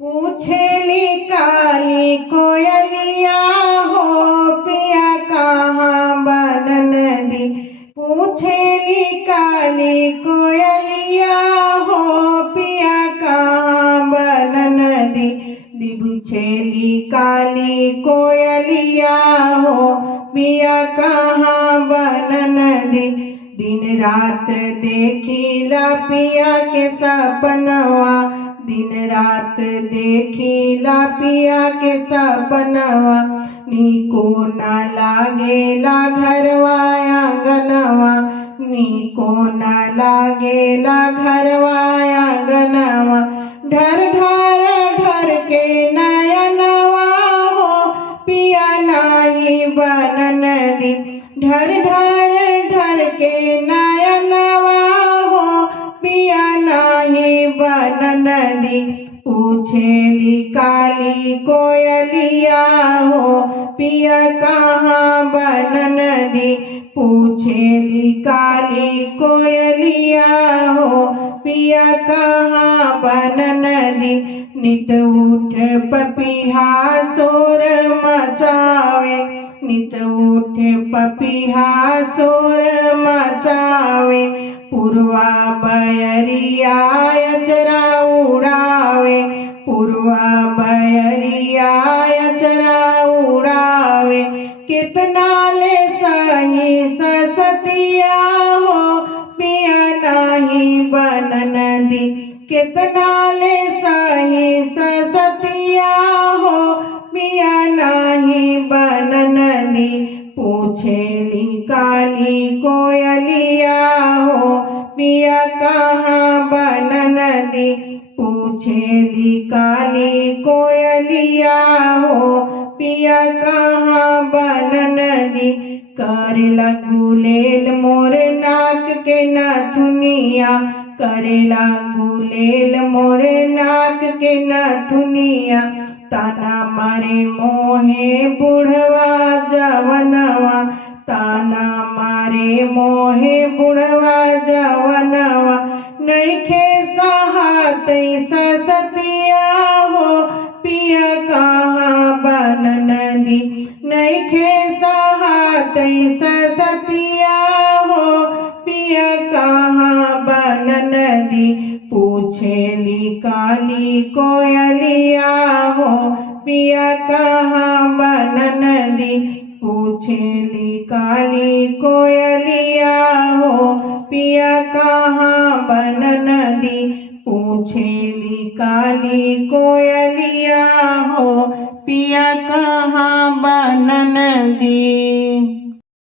पूछेली काली कोयलिया हो पिया कहाँ बनन दी। पूछेली काली कोयलिया हो पिया कहाँ बनन दी। पूछेली काली कोयलिया हो पिया कहाँ बनन दी। दिन रात देखिला पिया के सपनवा। दिन रात देखिला पिया के सपनवा। नीको न लागेला घरवा आंगनवा। नीको न लागेला घरवा आंगनवा। ढर ढर ढर के नयनवा हो पिया नाही बनन दी। ढर ढर ढर के नयनवा हो पिया नाही बनन दी। पूछेली काली कोयलिया हो पिया कहाँ बनन दी। पूछेली काली कोयलिया हो पिया कहाँ बनन दी। नित उठ पपीहा शोर मचावे। नित उठ पपीहा शोर मचावे। पुरवा बयरिया अचरा उड़ावे। पुरवा बयरिया अचरा उड़ावे। कितना ले सही ससतिया हो पिया नाही बनन दी। कितना ले सही ससतिया हो पिया नाही बनन दी। पूछेली काली कोयलिया हो पिया कहाँ बनन दी। पूछेली काली कोयलिया हो पिया कहाँ बनन दी। करेला गुलेल मोर नाक के नथुनिया। करेला गुलेल मोर नाक के नथुनिया। ताना मारे मोहे बुढ़वा जवनवा। ताना मारे मोहे बुढ़वा जवनवा। नइखे सहात ससतिया हो पिया कहाँ बनन दी। नइखे सहात ससतिया हो पिया कहाँ बनन दी। पूछेली काली कोयलिया हो पिया कहाँ बनन दी। पूछेली काली कोयलिया हो पिया कहाँ बनन दी। पूछेली काली कोयलिया हो पिया कहाँ बनन दी।